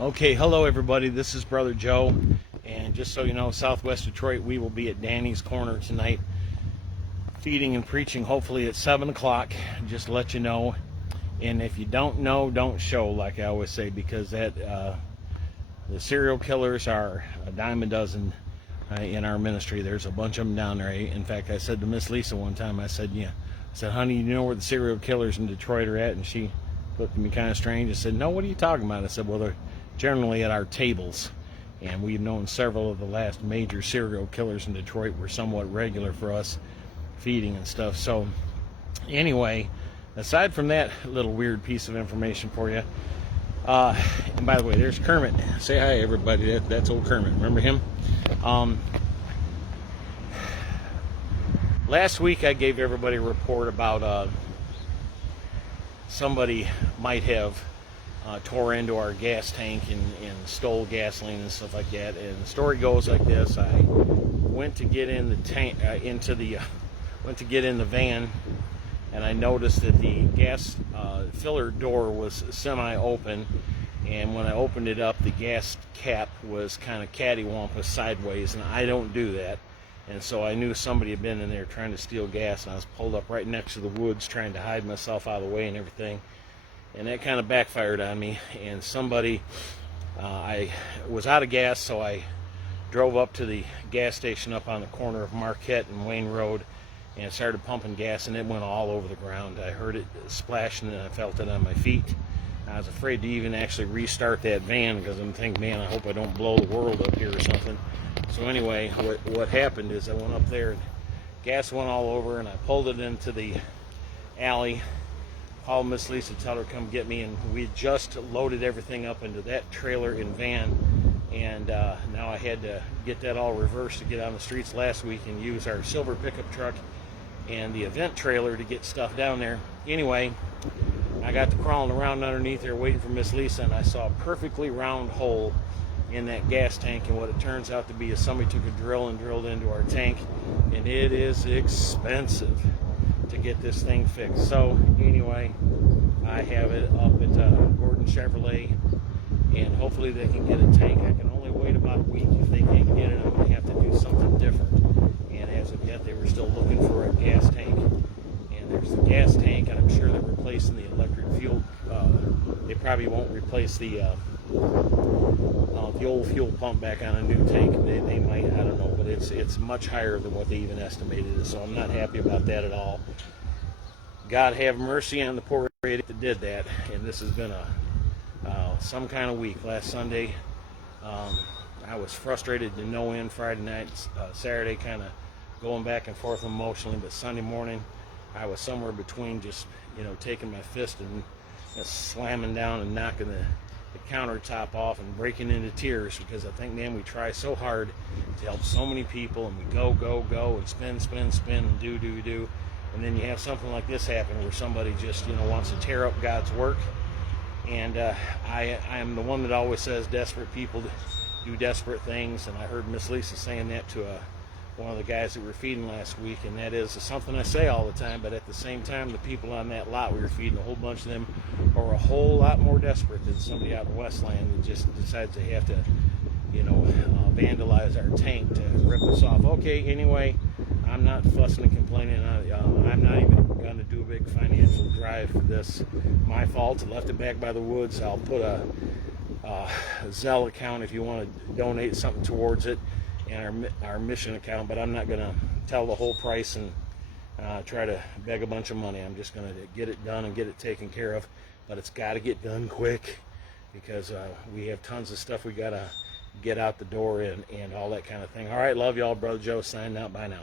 Okay, hello everybody, this is Brother Joe, and just so you know, Southwest Detroit, we will be at Danny's Corner tonight, feeding and preaching, hopefully at 7 o'clock, just to let you know. And if you don't know, don't show, like I always say, because that the serial killers are a dime a dozen in our ministry. There's a bunch of them down there. In fact, I said to Miss Lisa one time, I said, honey, you know where the serial killers in Detroit are at? And she looked at me kind of strange and said, no, what are you talking about? I said, well, they're generally at our tables, and we've known several of the last major serial killers in Detroit were somewhat regular for us feeding and stuff. So anyway, aside from that little weird piece of information for you, and by the way, there's Kermit. Say hi everybody. That's old Kermit, remember him? Last week I gave everybody a report about somebody might have tore into our gas tank and stole gasoline and stuff like that. And the story goes like this: I went to get in the tank, went to get in the van, and I noticed that the gas filler door was semi-open. And when I opened it up, the gas cap was kind of cattywampus sideways, and I don't do that. And so I knew somebody had been in there trying to steal gas, and I was pulled up right next to the woods trying to hide myself out of the way and everything. And that kind of backfired on me. And somebody, I was out of gas, so I drove up to the gas station up on the corner of Marquette and Wayne Road and started pumping gas, and it went all over the ground. I heard it splashing, and I felt it on my feet. I was afraid to even actually restart that van because I'm thinking, man, I hope I don't blow the world up here or something. So anyway, what happened is I went up there and gas went all over, and I pulled it into the alley, called Miss Lisa, tell her to come get me, and we just loaded everything up into that trailer and van, and now I had to get that all reversed to get on the streets last week and use our silver pickup truck and the event trailer to get stuff down there. Anyway, I got to crawling around underneath there waiting for Miss Lisa, and I saw a perfectly round hole in that gas tank, and what it turns out to be is somebody took a drill and drilled into our tank, and it is expensive to get this thing fixed. So anyway, I have it up at Gordon Chevrolet, and hopefully they can get a tank. I can only wait about a week. If they can't get it, I'm going to have to do something different. And as of yet, they were still looking for a gas tank. And there's the gas tank, and I'm sure they're replacing the electric fuel. They probably won't replace the old fuel pump back on a new tank. They might, I don't know, but it's much higher than what they even estimated. So I'm not happy about that at all. God have mercy on the poor idiot that did that. And this has been some kind of week. Last Sunday, I was frustrated to no end. Friday night, Saturday, kind of going back and forth emotionally. But Sunday morning, I was somewhere between just, taking my fist and slamming down and knocking the countertop off and breaking into tears, because I think, man, we try so hard to help so many people, and we go and spin and do, and then you have something like this happen where somebody just wants to tear up God's work. And I am the one that always says desperate people do desperate things, and I heard Miss Lisa saying that to one of the guys that we were feeding last week, and that is something I say all the time, but at the same time, the people on that lot we were feeding, a whole bunch of them are a whole lot more desperate than somebody out in Westland that just decides they have to, vandalize our tank to rip us off. Okay, anyway, I'm not fussing and complaining. I'm not even going to do a big financial drive for this. My fault. I left it back by the woods. I'll put a Zelle account if you want to donate something towards it, and our mission account, but I'm not going to tell the whole price and try to beg a bunch of money. I'm just going to get it done and get it taken care of, but it's got to get done quick, because we have tons of stuff we got to get out the door and all that kind of thing. All right, love y'all. Brother Joe signing out. Bye now.